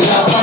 Yeah.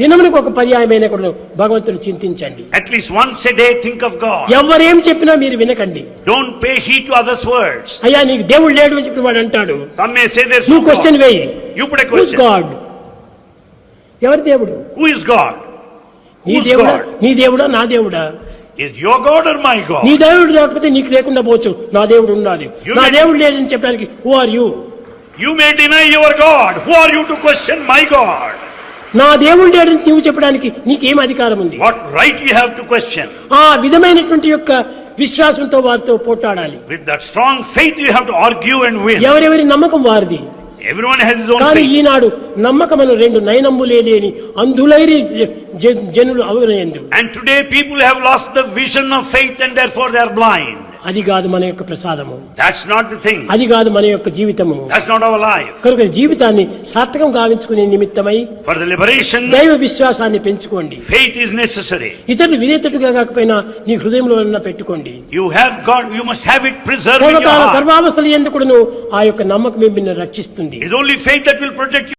దినమునికి ఒక పర్యాయమైన కూడా భగవంతుని చింతించండి At least once a day, think of God. ఎవరేం చెప్పినా మీరు వినకండి Don't pay heed to others' words. అయ్యా నీకు దేవుడు లేడు అని చెప్పి వాడు అంటాడు Some may say there's నువ్వు క్వశ్చన్. వేయి You put a whose question. God ఎవరి దేవుడు Who is God? నీ దేవుడా? నీ దేవుడా నా దేవుడా Is your God or my God? నీ దేవుడు లేకపోతే నీకు లేకుండా పోవచ్చు నా దేవుడు ఉన్నాడు నా దేవుడు లేదని చెప్పడానికి who are you You may deny your God. Who are you to question my God? నా దేవుడి లేడు నీవు చెప్పడానికి నీకేం అధికారం ఉంది? What right you have to question ఆ విధమైనటువంటి యొక్క విశ్వాసంతో వారితో పోటాడాలి with that strong faith you have to argue and win ఎవరెవరి నమ్మకం వారిది? ఎవరీవన్ హస్ హిస్ ఓన్ కానీ ఈనాడు నమ్మకం అను రెండు నయనంబులే లేని అంధులైరి జనులు అవునయందు. And today people have lost the vision of faith and therefore they are blind అది కాదు మన యొక్క ప్రసాదము. దట్స్ నాట్ ది థింగ్ అది కాదు మన యొక్క జీవితము. దట్స్ నాట్ అవర్ లైఫ్ కనుక జీవితాన్ని సార్థకం గావించుకునే నిమిత్తమై ఫర్ ది లిబరేషన్ దైవ విశ్వాసాన్ని పెంచుకోండి. ఫెయిత్ ఇస్ నెసెసరీ ఇతరులు వినేతటుగా కాకపోయినా నీ హృదయంలో ఉన్న పెట్టుకోండి. You have God you must have it preserve in your heart సర్వావస్థల యందు ఆ యొక్క నమ్మకమే మిమ్మల్ని రక్షిస్తుంది. It's only faith that will protect